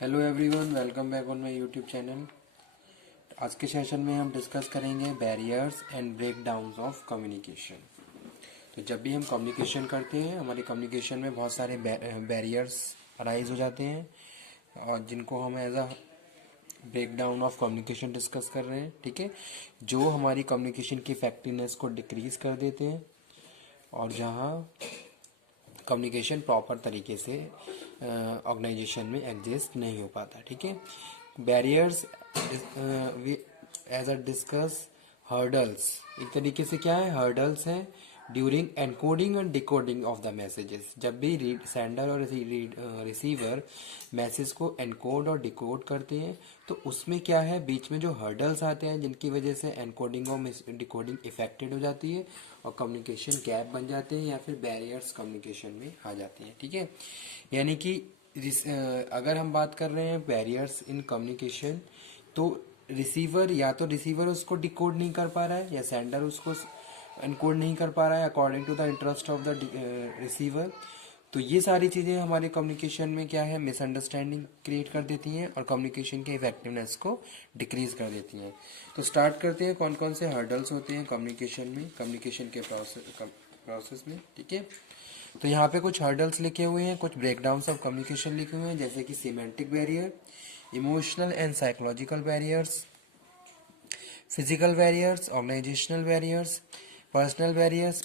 Hello everyone, welcome back on my YouTube channel. आज के session में हम डिस्कस करेंगे barriers and breakdowns of communication. तो जब भी हम कम्युनिकेशन करते हैं, हमारे कम्युनिकेशन में बहुत सारे बैरियर्स अराइज हो जाते हैं और जिनको हम as a breakdown of communication discuss कर रहे हैं। ठीक है, जो हमारी कम्युनिकेशन की इफेक्टिवनेस को डिक्रीज कर देते हैं और जहाँ कम्युनिकेशन प्रॉपर तरीके से ऑर्गेनाइजेशन में एग्जिस्ट नहीं हो पाता। ठीक है, barriers as a discuss hurdles, एक तरीके से क्या है, हर्डल्स है during encoding and decoding of the messages. जब भी सेंडर और रिसीवर मैसेज को एनकोड और डिकोड करते हैं तो उसमें क्या है, बीच में जो हर्डल्स आते हैं जिनकी वजह से एनकोडिंग और डिकोडिंग इफेक्टेड हो जाती है और कम्युनिकेशन गैप बन जाते हैं या फिर बैरियर्स कम्युनिकेशन में आ जाते हैं। ठीक है, यानी कि अगर हम बात कर रहे हैं बैरियर्स इन कम्युनिकेशन, तो रिसीवर उसको डिकोड नहीं कर पा रहा है या सेंडर उसको एनकोड नहीं कर पा रहा है according to the interest of the receiver. तो ये सारी चीज़ें हमारे कम्युनिकेशन में क्या है, मिसअंडरस्टैंडिंग क्रिएट कर देती हैं और कम्युनिकेशन के इफेक्टिवनेस को डिक्रीज कर देती हैं। तो स्टार्ट करते हैं कौन कौन से हर्डल्स होते हैं कम्युनिकेशन में, कम्युनिकेशन के प्रोसेस में। ठीक है, तो यहाँ पे कुछ हर्डल्स लिखे हुए हैं, कुछ ब्रेकडाउन्स ऑफ कम्युनिकेशन लिखे हुए हैं, जैसे कि semantic barrier, emotional and psychological barriers, physical barriers, organizational barriers, personal barriers.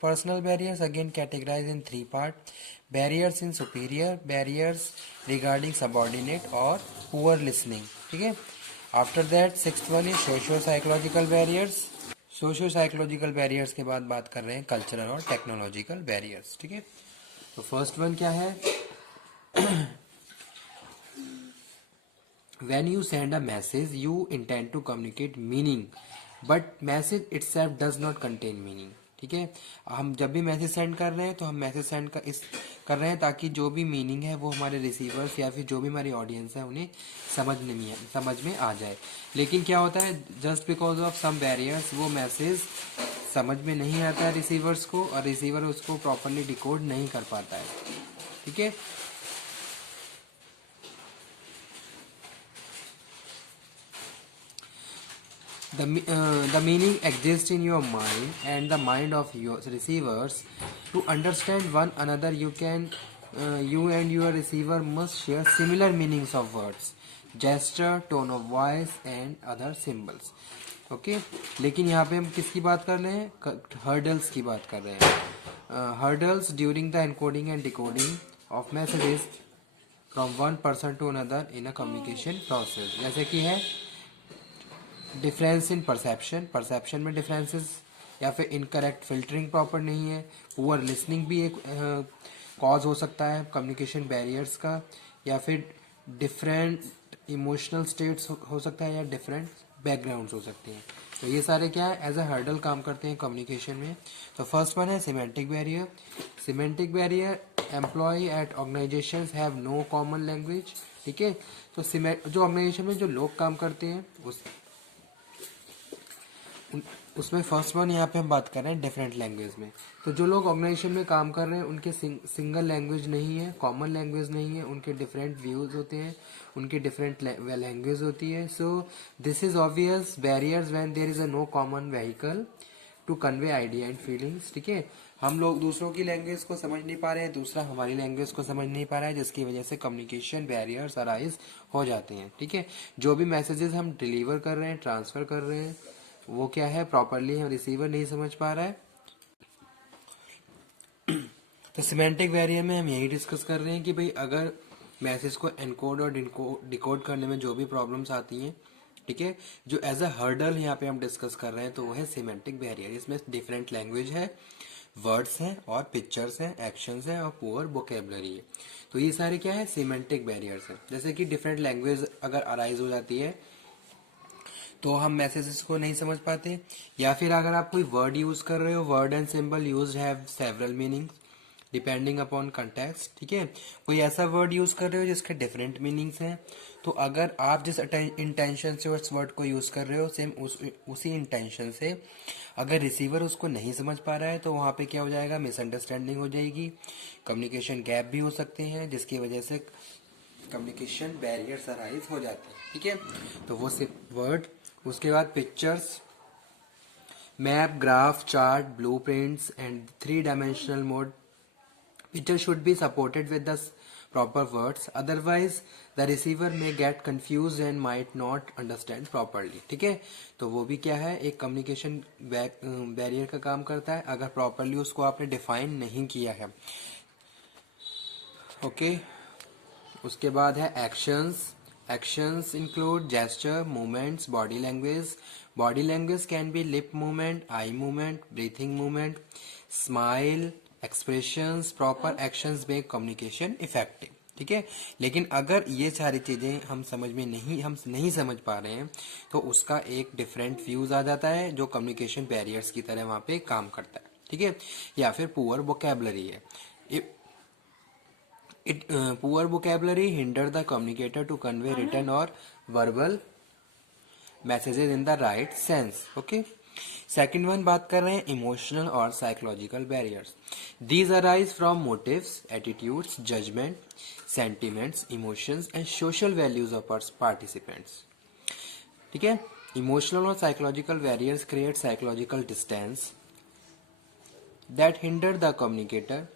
Personal barriers again categorized in three parts: barriers in superior, barriers regarding subordinate or poor listening. ठीक है, after that sixth one is socio psychological barriers. Socio psychological barriers के बाद बात कर रहे हैं cultural और technological barriers. ठीक है, तो फर्स्ट वन क्या है, when you send a message you intend to communicate meaning but message itself does not contain meaning। ठीक है, हम जब भी मैसेज सेंड कर रहे हैं तो हम मैसेज सेंड कर रहे हैं ताकि जो भी मीनिंग है वो हमारे रिसीवर्स या फिर जो भी हमारी ऑडियंस है उन्हें समझ में आ जाए। लेकिन क्या होता है, just because of some barriers वो मैसेज समझ में नहीं आता है रिसीवर्स को और रिसीवर उसको प्रॉपरली डिकोड नहीं कर पाता है। ठीक है, the meaning exists in your mind and the mind of your receivers. To understand one another, you and your receiver must share similar meanings of words, gesture, tone of voice and other symbols. Okay, लेकिन यहाँ पे हम किसकी बात कर रहे हैं, hurdles की बात कर रहे हैं। Hurdles during the encoding and decoding of messages from one person to another in a communication process, जैसे कि है डिफरेंस इन परसेप्शन में डिफरेंसेस, या फिर इनकरेक्ट फिल्टरिंग प्रॉपर नहीं है, पुअर लिसनिंग भी एक कॉज हो सकता है कम्युनिकेशन बैरियर्स का, या फिर डिफरेंट इमोशनल स्टेट्स हो सकता है या डिफरेंट बैकग्राउंड्स हो सकते हैं। तो ये सारे क्या है, एज अ हर्डल काम करते हैं कम्युनिकेशन में। तो फर्स्ट वन है semantic barrier. Semantic barrier employ at organization have no common language. ठीक है, तो जो ऑर्गेनाइजेशन में जो लोग काम करते हैं उसमें फर्स्ट वन यहाँ पे हम बात कर रहे हैं डिफरेंट लैंग्वेज में। तो जो लोग ऑर्गेनाइजेशन में काम कर रहे हैं उनके सिंगल लैंग्वेज नहीं है, कॉमन लैंग्वेज नहीं है, उनके डिफरेंट व्यूज होते हैं, उनकी डिफरेंट लैंग्वेज होती है। So this is obvious barriers when there is a no common vehicle to convey idea and feelings. ठीक है, हम लोग दूसरों की लैंग्वेज को समझ नहीं पा रहे हैं, दूसरा हमारी लैंग्वेज को समझ नहीं पा रहा है, जिसकी वजह से कम्युनिकेशन बैरियर्स अराइज हो जाते हैं। ठीक है, जो भी मैसेजेस हम डिलीवर कर रहे हैं, ट्रांसफर कर रहे हैं, वो क्या है, प्रॉपरली हम रिसीवर नहीं समझ पा रहा है। तो सिमेंटिक बैरियर में हम यही डिस्कस कर रहे हैं कि भाई अगर मैसेज को एनकोड और डिकोड करने में जो भी प्रॉब्लम्स आती हैं, ठीक है, जो एज अ हर्डल यहाँ पे हम डिस्कस कर रहे हैं, तो वो है सिमेंटिक बैरियर। इसमें डिफरेंट लैंग्वेज है, वर्ड्स हैं और पिक्चर्स हैं, एक्शंस हैं और पुअर वोकेबलरी है। तो ये सारे क्या है, सिमेंटिक बैरियर्स हैं। जैसे कि डिफरेंट लैंग्वेज अगर अराइज हो जाती है तो हम मैसेजेस को नहीं समझ पाते, या फिर अगर आप कोई वर्ड यूज कर रहे हो, word and symbol use have several meanings depending upon context. ठीक है, कोई ऐसा वर्ड यूज कर रहे हो जिसके डिफरेंट मीनिंग्स हैं, तो अगर आप जिस इंटेंशन से उस वर्ड को यूज कर रहे हो, सेम उसी इंटेंशन से अगर रिसीवर उसको नहीं समझ पा रहा है, तो वहाँ पे क्या हो जाएगा, मिसअंडरस्टैंडिंग हो जाएगी, कम्युनिकेशन गैप भी हो सकते हैं, जिसकी वजह से कम्युनिकेशन बैरियर्स अराइज हो जाते हैं, ठीक है। तो वो सिर्फ वर्ड, उसके बाद pictures, map, graph, chart, blueprints and 3 dimensional mode. Picture should be supported with the proper words, otherwise the receiver may get confused and might not understand properly. ठीक है, तो वो भी क्या है, एक कम्युनिकेशन बैरियर का काम करता है अगर प्रॉपरली उसको आपने डिफाइन नहीं किया है। ओके, उसके बाद है actions. Actions include gesture, movements, body language. Body language can B lib movement, eye movement, breathing movement, smile, expressions. Proper actions make communication effective, ठीक है। लेकिन अगर ये सारी चीजें हम नहीं समझ पा रहे हैं तो उसका एक डिफरेंट व्यूज आ जाता है जो कम्युनिकेशन बैरियर्स की तरह वहां पे काम करता है, ठीक है। या फिर पुअर वोकैबुलरी है. Poor vocabulary hinder the communicator to convey written or verbal messages in the right sense. Okay. Second one बात कर रहे हैं इमोशनल और psychological barriers. These arise from motives, attitudes, judgment, sentiments, emotions and social values of participants. ठीक है, emotional और psychological barriers create psychological distance that hinder the communicator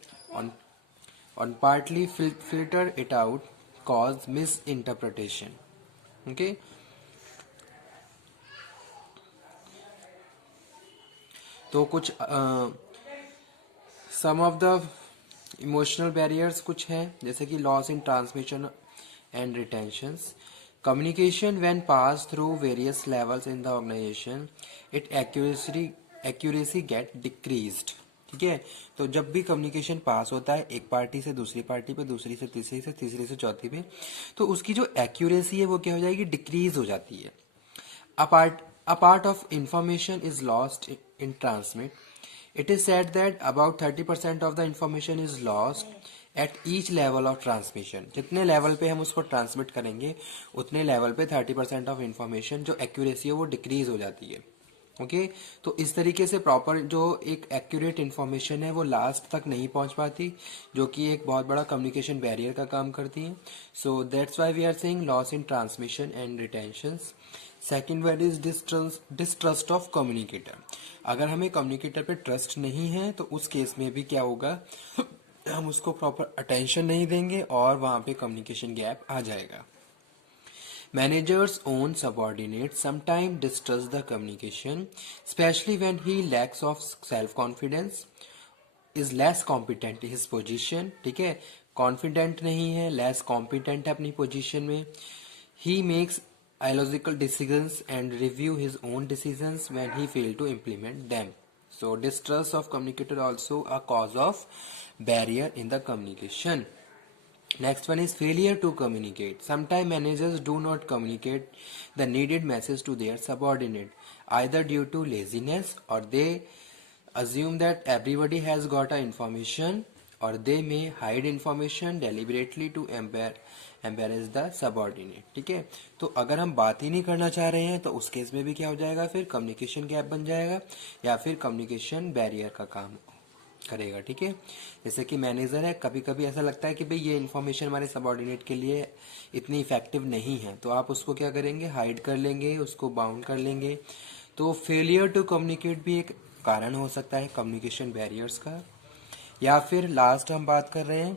on partly filter it out, cause misinterpretation. Okay, तो कुछ some of the emotional barriers कुछ हैं जैसे कि loss in transmission and retentions. Communication when pass through various levels in the organisation, it accuracy get decreased. ठीक है, तो जब भी कम्युनिकेशन पास होता है एक पार्टी से दूसरी पार्टी पे, दूसरी से तीसरी से, तीसरी से चौथी पे, तो उसकी जो एक्यूरेसी है वो क्या हो जाएगी, डिक्रीज हो जाती है. A part of information is lost in transmit. It is said that about 30% of the information is lost at each level of transmission. जितने लेवल पे हम उसको ट्रांसमिट करेंगे उतने लेवल पे 30% ऑफ इंफॉर्मेशन जो एक्यूरेसी है वो डिक्रीज हो जाती है. ओके, तो इस तरीके से प्रॉपर जो एक एक्यूरेट इन्फॉर्मेशन है वो लास्ट तक नहीं पहुंच पाती, जो कि एक बहुत बड़ा कम्युनिकेशन बैरियर का काम करती है. So that's why we are saying loss in transmission and retentions. Second word is distrust of communicator. अगर हमें कम्युनिकेटर पे ट्रस्ट नहीं है तो उस केस में भी क्या होगा, हम उसको प्रॉपर अटेंशन नहीं देंगे और वहां पे कम्युनिकेशन गैप आ जाएगा. Managers own subordinates sometimes distrust the communication, especially when he lacks of self-confidence, is less competent in his position. ठीक है, confident नहीं है, less competent है अपनी position में. He makes illogical decisions and review his own decisions when he fail to implement them. So distrust of communicator also a cause of barrier in the communication. Next one is failure to communicate. Sometimes managers do not communicate the needed message to their subordinate, either due to laziness or they assume that everybody has got a information, or they may hide information deliberately to embarrass the subordinate. ठीक है, तो अगर हम बात ही नहीं करना चाह रहे हैं तो उस केस में भी क्या हो जाएगा, फिर कम्युनिकेशन गैप बन जाएगा या फिर कम्युनिकेशन बैरियर का काम करेगा. ठीक है, जैसे कि मैनेजर है, कभी कभी ऐसा लगता है कि भाई ये इन्फॉर्मेशन हमारे सबऑर्डिनेट के लिए इतनी इफेक्टिव नहीं है, तो आप उसको क्या करेंगे, हाइड कर लेंगे, उसको बाउंड कर लेंगे. तो फेलियर टू कम्युनिकेट भी एक कारण हो सकता है कम्युनिकेशन बैरियर्स का. या फिर लास्ट हम बात कर रहे हैं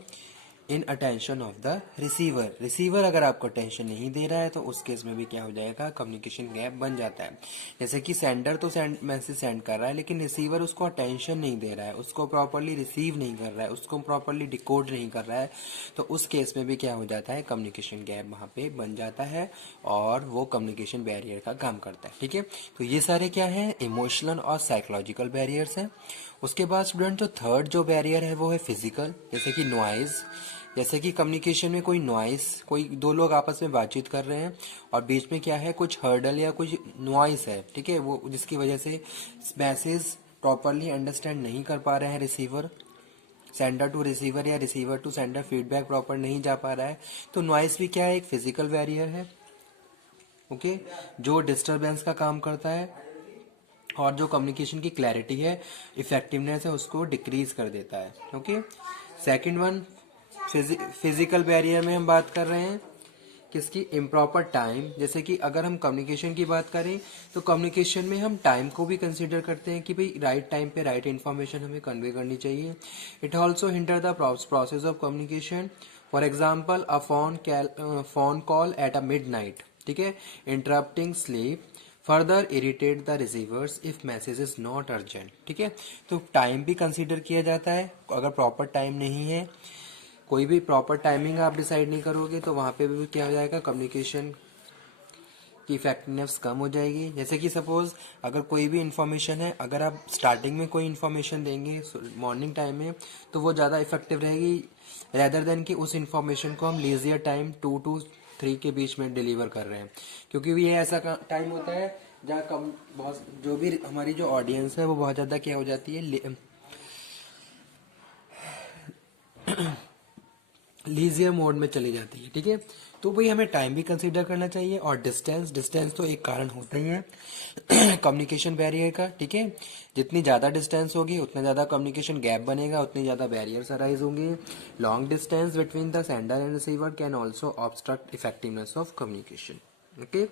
in attention of the receiver. Receiver अगर आपको अटेंशन नहीं दे रहा है तो उस केस में भी क्या हो जाएगा, कम्युनिकेशन गैप बन जाता है. जैसे कि सेंडर तो मैसेज सेंड कर रहा है लेकिन रिसीवर उसको अटेंशन नहीं दे रहा है, उसको प्रॉपरली रिसीव नहीं कर रहा है, उसको प्रॉपरली डिकोड नहीं कर रहा है, तो उस केस में भी क्या हो जाता है, कम्युनिकेशन गैप वहां पे बन जाता है और वो कम्युनिकेशन बैरियर का काम करता है. ठीक है, तो ये सारे क्या है, इमोशनल और साइकोलॉजिकल बैरियर्स हैं. उसके बाद स्टूडेंट जो थर्ड जो बैरियर है वो है फिजिकल, जैसे कि नॉइज. जैसे कि कम्युनिकेशन में कोई नॉइस, कोई दो लोग आपस में बातचीत कर रहे हैं और बीच में क्या है, कुछ हर्डल या कुछ नॉइस है. ठीक है, वो जिसकी वजह से मैसेज प्रॉपरली अंडरस्टैंड नहीं कर पा रहे हैं रिसीवर, सेंडर टू रिसीवर या receiver to sender feedback proper नहीं जा पा रहा है. तो नॉइस भी क्या है, एक फिजिकल बैरियर है. ओके, जो डिस्टर्बेंस का काम करता है और जो कम्युनिकेशन की क्लैरिटी है, इफेक्टिवनेस है, उसको डिक्रीज कर देता है. Okay, second one physical barrier में हम बात कर रहे हैं किसकी, इम्प्रॉपर टाइम। जैसे कि अगर हम कम्युनिकेशन की बात करें तो कम्युनिकेशन में हम टाइम को भी कंसीडर करते हैं कि भाई राइट टाइम पे राइट इन्फॉर्मेशन हमें कन्वे करनी चाहिए। It also hinder the process of communication. For example a phone call at a mid night, ठीक है, interrupting sleep, further irritate the receivers if message is not urgent. ठीक है, तो time भी consider किया जाता है। अगर प्रॉपर टाइम नहीं है, कोई भी प्रॉपर टाइमिंग आप डिसाइड नहीं करोगे तो वहाँ पे भी क्या हो जाएगा, कम्युनिकेशन की इफेक्टिवनेस कम हो जाएगी। जैसे कि सपोज अगर कोई भी इन्फॉर्मेशन है, अगर आप स्टार्टिंग में कोई इन्फॉर्मेशन देंगे मॉर्निंग टाइम में तो वो ज़्यादा इफेक्टिव रहेगी रेदर देन कि उस इन्फॉर्मेशन को हम लेजियर टाइम 2 to 3 के बीच में डिलीवर कर रहे हैं। क्योंकि ये ऐसा टाइम होता है जहाँ कम बहुत जो भी हमारी जो ऑडियंस है वो बहुत ज़्यादा क्या हो जाती है, लीजियर मोड में चली जाती है। ठीक है, तो भाई हमें टाइम भी कंसीडर करना चाहिए और डिस्टेंस तो एक कारण होता ही है कम्युनिकेशन बैरियर का। ठीक है, जितनी ज़्यादा डिस्टेंस होगी उतना ज़्यादा कम्युनिकेशन गैप बनेगा, उतनी ज़्यादा बैरियर्स अराइज होंगे। Long distance between the sender and receiver can also obstruct effectiveness of communication. Okay,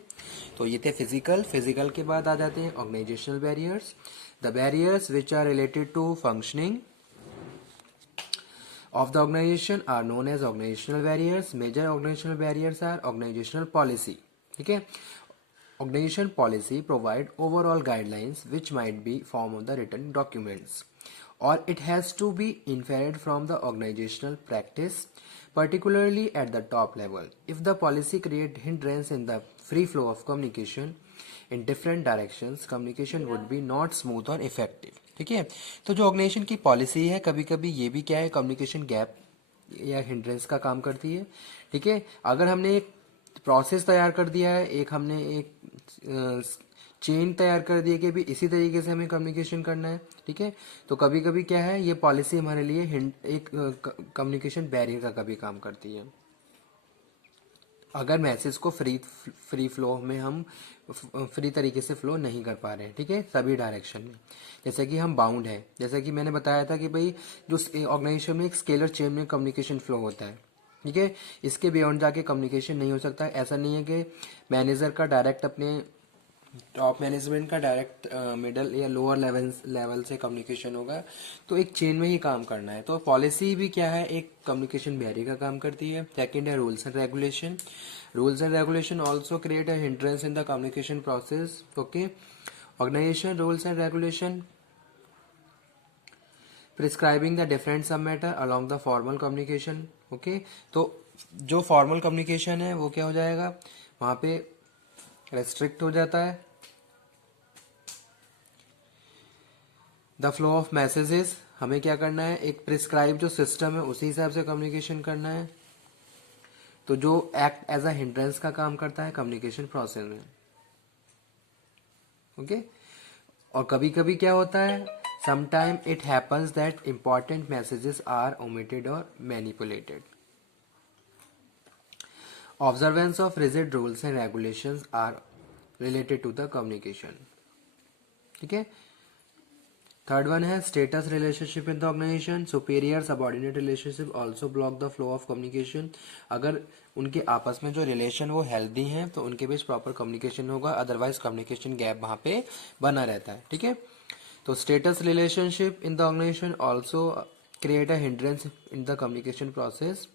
तो ये थे फिजिकल के बाद आ जाते हैं organizational barriers. The barriers which are related to functioning of the organization are known as organizational barriers. Major organizational barriers are organizational policy. ठीक है, organization policy provide overall guidelines which might be form of the written documents or it has to be inferred from the organizational practice, particularly at the top level. If the policy create hindrance in the free flow of communication in different directions, communication would be not smooth or effective. ठीक है, तो जो organisation की policy है कभी कभी ये भी क्या है, कम्युनिकेशन गैप या हिंड्रेंस का काम करती है। ठीक है, अगर हमने एक प्रोसेस तैयार कर दिया है, हमने एक चेन तैयार कर दी है कि भी इसी तरीके से हमें कम्युनिकेशन करना है। ठीक है, तो कभी कभी क्या है, ये पॉलिसी हमारे लिए एक कम्युनिकेशन बैरियर का कभी काम करती है। अगर मैसेज को फ्री फ्लो में हम फ्री तरीके से फ्लो नहीं कर पा रहे हैं, ठीक है, सभी डायरेक्शन में, जैसे कि हम बाउंड है, जैसे कि मैंने बताया था कि भाई जो ऑर्गेनाइजेशन में एक स्केलर चेन में कम्युनिकेशन फ्लो होता है। ठीक है, इसके बियॉन्ड जाके कम्युनिकेशन नहीं हो सकता। ऐसा नहीं है कि मैनेजर का डायरेक्ट अपने टॉप मैनेजमेंट का डायरेक्ट मिडल या लोअर लेवल से कम्युनिकेशन होगा, तो एक चेन में ही काम करना है। तो पॉलिसी भी क्या है, एक कम्युनिकेशन बैरियर का काम करती है। सेकंड है rules and regulation. Rules and regulation also create a hindrance in the communication process. Okay, organisation rules and regulation prescribing the different sub matter along the formal communication. Okay, तो जो formal communication है वो क्या हो जाएगा, वहां पे restrict हो जाता है। द फ्लो ऑफ मैसेजेस, हमें क्या करना है, एक प्रिस्क्राइब जो सिस्टम है उसी हिसाब से कम्युनिकेशन करना है, तो जो एक्ट एज अ हिंड्रेंस का काम करता है कम्युनिकेशन प्रोसेस में। ओके, और कभी कभी क्या होता है, sometime it happens that important messages are omitted और manipulated. Observance of rigid rules and regulations are related to the communication. ठीक है, थर्ड वन है status relationship in the organization. Superior subordinate relationship also block the flow of communication. अगर उनके आपस में जो relation वो हेल्दी हैं तो उनके बीच प्रॉपर कम्युनिकेशन होगा, अदरवाइज कम्युनिकेशन गैप वहां पे बना रहता है। ठीक है, तो status relationship in the organization also create a hindrance in the communication process.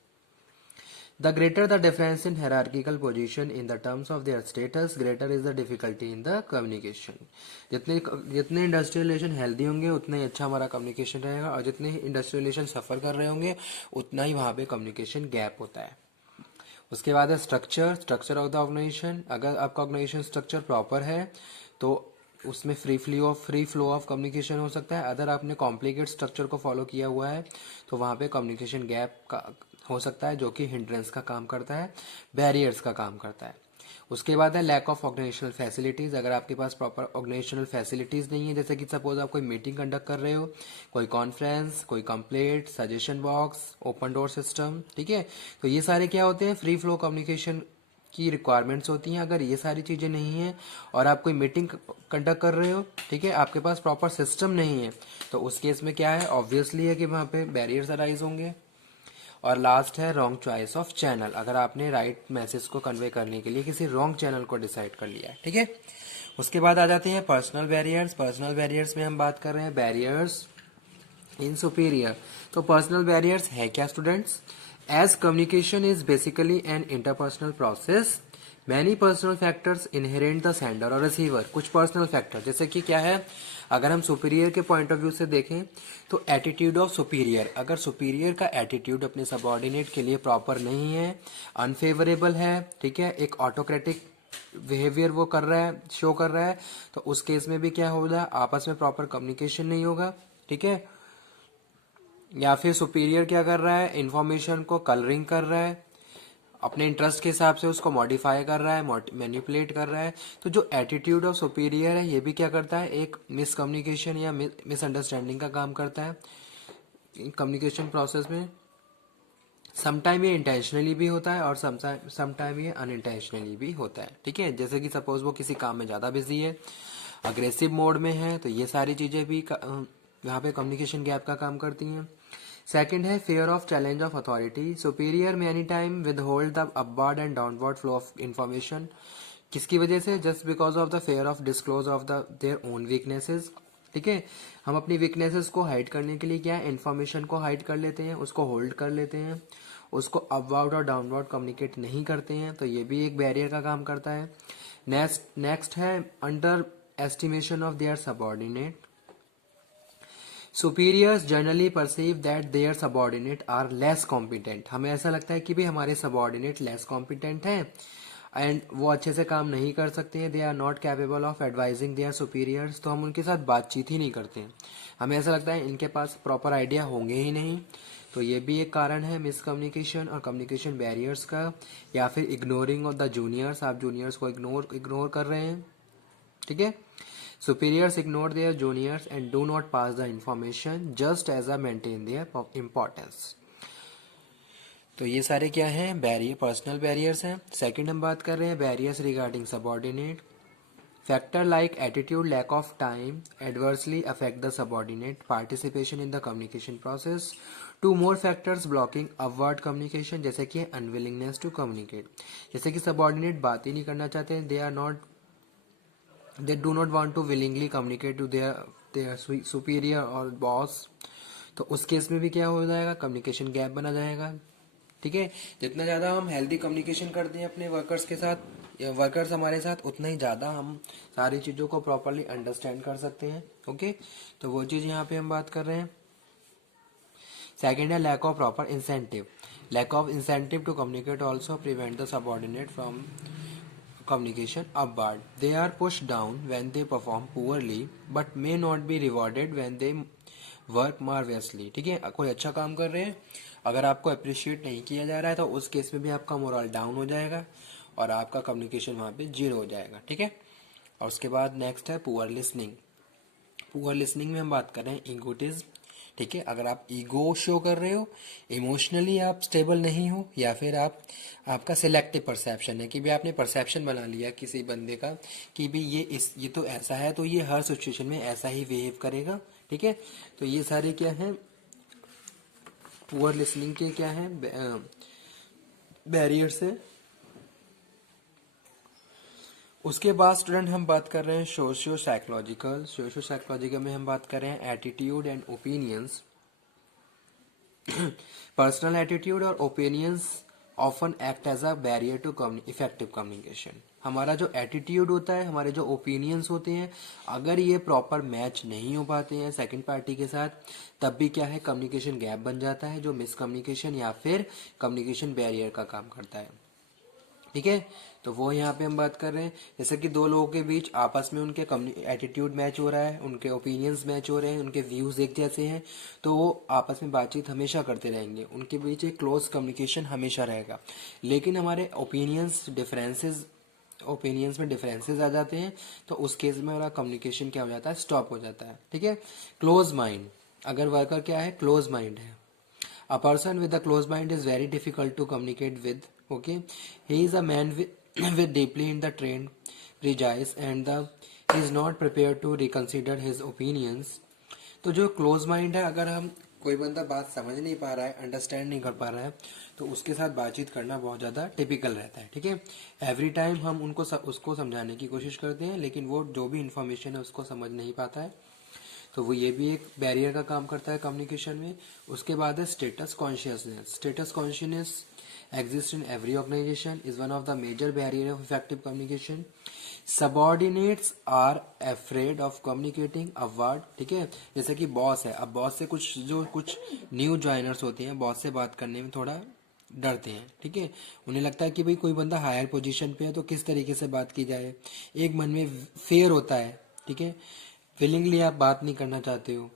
The greater the difference in hierarchical position in the terms of their status, greater is the difficulty in the communication. जितने industrial relation healthy होंगे उतना ही अच्छा हमारा communication रहेगा, और जितने industrial relation सफ़र कर रहे होंगे उतना ही वहाँ पे कम्युनिकेशन गैप होता है। उसके बाद है स्ट्रक्चर ऑफ द ऑर्गेनाइजेशन। अगर आपका ऑर्गेनाइजेशन स्ट्रक्चर प्रॉपर है तो उसमें फ्री फ्लो ऑफ कम्युनिकेशन हो सकता है। अगर आपने कॉम्प्लिकेट स्ट्रक्चर को फॉलो किया हुआ है तो वहाँ पे कम्युनिकेशन गैप का हो सकता है, जो कि हिंड्रेंस का काम करता है, बैरियर्स का काम करता है। उसके बाद है लैक ऑफ ऑर्गेनाइजेशनल फैसिलिटीज़। अगर आपके पास प्रॉपर ऑर्गेनाइजेशनल फैसिलिटीज़ नहीं है, जैसे कि सपोज आप कोई मीटिंग कंडक्ट कर रहे हो, कोई कॉन्फ्रेंस, कोई complaint, suggestion box, open door system, ठीक है, तो ये सारे क्या होते हैं, फ्री फ्लो कम्युनिकेशन की रिक्वायरमेंट्स होती हैं। अगर ये सारी चीज़ें नहीं हैं और आप कोई मीटिंग कंडक्ट कर रहे हो, ठीक है, आपके पास प्रॉपर सिस्टम नहीं है, तो उस केस में क्या है, ऑब्वियसली है कि वहाँ पे बैरियर्स अराइज होंगे। और लास्ट है रॉन्ग चॉइस ऑफ चैनल, अगर आपने राइट मैसेज को कन्वे करने के लिए किसी रॉन्ग चैनल को डिसाइड कर लिया है, ठीक है। उसके बाद आ जाते हैं पर्सनल बैरियर्स। पर्सनल बैरियर्स में हम बात कर रहे हैं बैरियर्स इन सुपीरियर। तो पर्सनल बैरियर्स है क्या students? As communication is basically an interpersonal process, many personal factors inherent the sender और रिसीवर। कुछ पर्सनल फैक्टर जैसे कि क्या है, अगर हम सुपीरियर के पॉइंट ऑफ व्यू से देखें तो एटीट्यूड ऑफ सुपीरियर, अगर सुपीरियर का एटीट्यूड अपने सबऑर्डिनेट के लिए प्रॉपर नहीं है, अनफेवरेबल है, ठीक है, एक ऑटोक्रेटिक बिहेवियर वो कर रहा है, शो कर रहा है, तो उस केस में भी क्या होगा, आपस में प्रॉपर कम्युनिकेशन नहीं होगा, ठीक है। या फिर सुपीरियर क्या कर रहा है, इंफॉर्मेशन को कलरिंग कर रहा है, अपने इंटरेस्ट के हिसाब से उसको मॉडिफाई कर रहा है, मैनिपुलेट कर रहा है। तो जो एटीट्यूड ऑफ सुपीरियर है ये भी क्या करता है, एक मिसकम्युनिकेशन या मिसअंडरस्टैंडिंग का काम करता है कम्युनिकेशन प्रोसेस में। समटाइम ये इंटेंशनली भी होता है और समटाइम ये अनइंटेंशनली भी होता है, ठीक है। जैसे कि सपोज वो किसी काम में ज़्यादा बिजी है, अग्रेसिव मोड में है, तो ये सारी चीज़ें भी यहाँ पे कम्युनिकेशन गैप का काम करती हैं। सेकंड है fear of challenge of authority. Superior may any time withhold the upward and downward flow of information. किसकी वजह से? Just because of the fear of disclose of the their own weaknesses, ठीक है। हम अपनी weaknesses को hide करने के लिए क्या है, इन्फॉर्मेशन को हाइड कर लेते हैं, उसको होल्ड कर लेते हैं, उसको अपवर्ड और डाउनवर्ड कम्युनिकेट नहीं करते हैं, तो ये भी एक बैरियर का काम करता है। नेक्स्ट है underestimation of their subordinate. Superiors generally perceive that their subordinate are less competent. हमें ऐसा लगता है कि भी हमारे सबऑर्डिनेट लेस कॉम्पिटेंट हैं एंड वो अच्छे से काम नहीं कर सकते हैं, they are not capable of advising their superiors, तो हम उनके साथ बातचीत ही नहीं करते हैं। हमें ऐसा लगता है इनके पास प्रॉपर आइडिया होंगे ही नहीं, तो ये भी एक कारण है मिसकम्युनिकेशन और कम्युनिकेशन बैरियर्स का। या फिर इग्नोरिंग ऑफ द जूनियर्स, आप जूनियर्स को इग्नोर कर रहे हैं, ठीक है। Superiors ignore their juniors and do not pass the information just as a maintain their importance. तो ये सारे क्या हैं, बैरियर, पर्सनल बैरियर्स हैं। सेकंड हम बात कर रहे हैं barriers regarding subordinate. Factor like attitude, lack of time adversely affect the subordinate participation in the communication process. Two more factors blocking upward communication, जैसे कि अनविलिंगनेस टू कम्युनिकेट, जैसे कि सबऑर्डिनेट बात ही नहीं करना चाहते, they do not want to willingly communicate to their superior or boss, तो उस केस में भी क्या हो जाएगा, कम्युनिकेशन गैप बना जाएगा, ठीक है। जितना ज़्यादा हम हेल्दी कम्युनिकेशन करते हैं अपने वर्कर्स के साथ, या वर्कर्स हमारे साथ, उतना ही ज़्यादा हम सारी चीज़ों को प्रॉपरली अंडरस्टैंड कर सकते हैं, ओके। तो वो चीज़ यहाँ पे हम बात कर रहे हैं। सेकेंड है lack of proper incentive. Lack of incentive to communicate also prevent the subordinate from communication upward. They are pushed down when they perform poorly but may not be rewarded when they work marvelously, ठीक है। कोई अच्छा काम कर रहे हैं, अगर आपको अप्रिशिएट नहीं किया जा रहा है तो उस केस में भी आपका मोरल डाउन हो जाएगा और आपका कम्युनिकेशन वहाँ पे जीरो हो जाएगा, ठीक है। और उसके बाद नेक्स्ट है पुअर लिसनिंग। पुअर लिसनिंग में हम बात कर रहे हैं ईगोटिज्म, ठीक है। अगर आप ईगो शो कर रहे हो, इमोशनली आप स्टेबल नहीं हो, या फिर आपका सिलेक्टिव परसेप्शन है कि भी आपने परसेप्शन बना लिया किसी बंदे का कि भी ये तो ऐसा है, तो ये हर सिचुएशन में ऐसा ही बिहेव करेगा, ठीक है। तो ये सारे क्या है, पुअर लिसनिंग के क्या है, बैरियर्स है। उसके बाद स्टूडेंट हम बात कर रहे हैं सोशियो साइकोलॉजिकल में हम बात कर रहे हैं attitude and opinions. Personal attitude और opinions often act as a barrier to effective communication. हमारा जो एटीट्यूड होता है, हमारे जो ओपिनियंस होते हैं, अगर ये प्रॉपर मैच नहीं हो पाते हैं सेकंड पार्टी के साथ, तब भी क्या है, कम्युनिकेशन गैप बन जाता है, जो मिसकम्युनिकेशन या फिर कम्युनिकेशन बैरियर का काम करता है, ठीक है। तो वो यहाँ पे हम बात कर रहे हैं, जैसे कि दो लोगों के बीच आपस में उनके एटीट्यूड मैच हो रहा है, उनके ओपिनियंस मैच हो रहे हैं, उनके व्यूज एक जैसे हैं, तो वो आपस में बातचीत हमेशा करते रहेंगे, उनके बीच एक क्लोज कम्युनिकेशन हमेशा रहेगा। लेकिन हमारे ओपिनियंस में डिफरेंसेस आ जाते हैं, तो उस केस में हमारा कम्युनिकेशन क्या हो जाता है, स्टॉप हो जाता है, ठीक है। क्लोज माइंड, अगर वर्कर क्या है, क्लोज माइंड है, a person with a closed mind is very difficult to communicate with, okay. He is a man with deeply in the trained prejudice and he is not prepared to reconsider his opinions. तो जो close mind है, अगर हम कोई बंदा बात समझ नहीं पा रहा है, अंडरस्टैंड नहीं कर पा रहा है, तो उसके साथ बातचीत करना बहुत ज़्यादा टिपिकल रहता है, ठीक है। एवरी टाइम हम उसको समझाने की कोशिश करते हैं, लेकिन वो जो भी इन्फॉर्मेशन है उसको समझ नहीं पाता है, तो वो ये भी एक बैरियर का काम करता है कम्युनिकेशन में। उसके बाद है status consciousness. Status consciousness exist in every organization, is one of the major barrier of effective communication. Subordinates are afraid of communicating upward, ठीक है। जैसे कि बॉस है, अब बॉस से कुछ न्यू ज्वाइनर्स होते हैं, बॉस से बात करने में थोड़ा डरते हैं, ठीक है। उन्हें लगता है कि भाई कोई बंदा हायर पोजीशन पे है तो किस तरीके से बात की जाए, एक मन में फेयर होता है, ठीक है। विलिंगली आप बात नहीं करना चाहते हो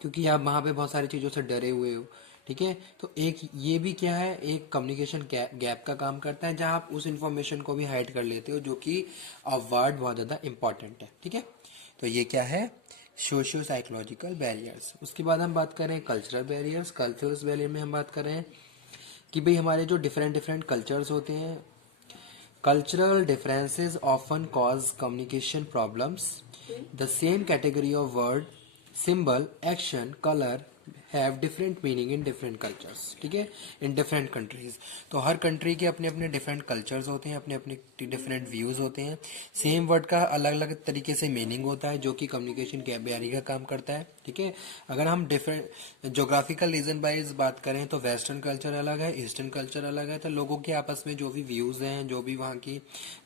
क्योंकि आप वहाँ पे बहुत सारी चीज़ों से डरे हुए हो, ठीक है। तो एक ये भी क्या है, एक कम्युनिकेशन गैप का काम करता है, जहाँ आप उस इन्फॉर्मेशन को भी हाइड कर लेते हो, जो कि अवार्ड बहुत ज़्यादा इंपॉर्टेंट है, ठीक है। तो ये क्या है, सोशियो साइकोलॉजिकल बैरियर्स। उसके बाद हम बात करें कल्चरल बैरियर्स। कल्चरल बैरियर में हम बात करें कि भाई हमारे जो डिफरेंट डिफरेंट कल्चर्स होते हैं, cultural differences often cause communication problems. The same category of word, symbol, action, color have different meaning in different cultures, ठीक है, in different countries। तो हर कंट्री के अपने अपने डिफरेंट कल्चर्स होते हैं, अपने अपने डिफरेंट व्यूज होते हैं। सेम वर्ड का अलग अलग तरीके से मीनिंग होता है, जो कि कम्युनिकेशन के बैरियर का काम करता है, ठीक है। अगर हम डिफरेंट जोग्राफिकल रीजन वाइज बात करें तो वेस्टर्न कल्चर अलग है, ईस्टर्न कल्चर अलग है, तो लोगों के आपस में जो भी व्यूज हैं, जो भी वहाँ की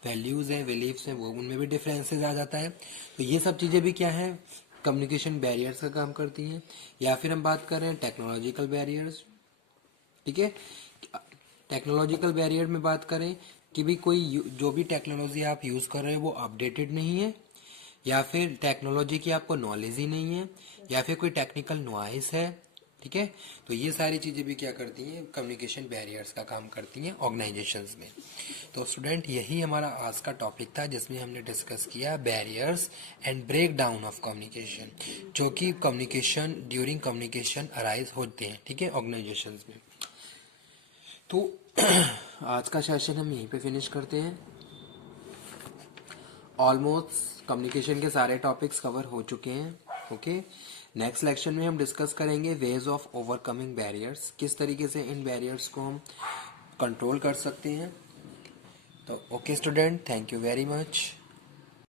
वैल्यूज हैं, बिलीव्स हैं, वो उनमें भी डिफरेंसेस आ जाता है। तो ये सब चीज़ें भी क्या है, कम्युनिकेशन बैरियर्स का काम करती हैं। या फिर हम बात कर रहे हैं टेक्नोलॉजिकल बैरियर्स, ठीक है। टेक्नोलॉजिकल बैरियर में बात करें कि भी कोई जो भी टेक्नोलॉजी आप यूज़ कर रहे हैं वो अपडेटेड नहीं है, या फिर टेक्नोलॉजी की आपको नॉलेज ही नहीं है, या फिर कोई टेक्निकल नॉइस है, ठीक है। तो ये सारी चीज़ें भी क्या करती हैं, कम्युनिकेशन बैरियर्स का काम करती हैं ऑर्गेनाइजेशंस में। तो स्टूडेंट, यही हमारा आज का टॉपिक था, जिसमें हमने डिस्कस किया barriers and breakdown of communication, जो कि कम्युनिकेशन ड्यूरिंग कम्युनिकेशन अराइज होते हैं, ठीक है, ऑर्गेनाइजेशंस में। तो आज का सेशन हम यहीं पे फिनिश करते हैं। ऑलमोस्ट कम्युनिकेशन के सारे टॉपिक्स कवर हो चुके हैं, ओके। नेक्स्ट लेक्चर में हम डिस्कस करेंगे वेज ऑफ ओवरकमिंग बैरियर्स, किस तरीके से इन बैरियर्स को हम कंट्रोल कर सकते हैं। तो okay student, thank you very much.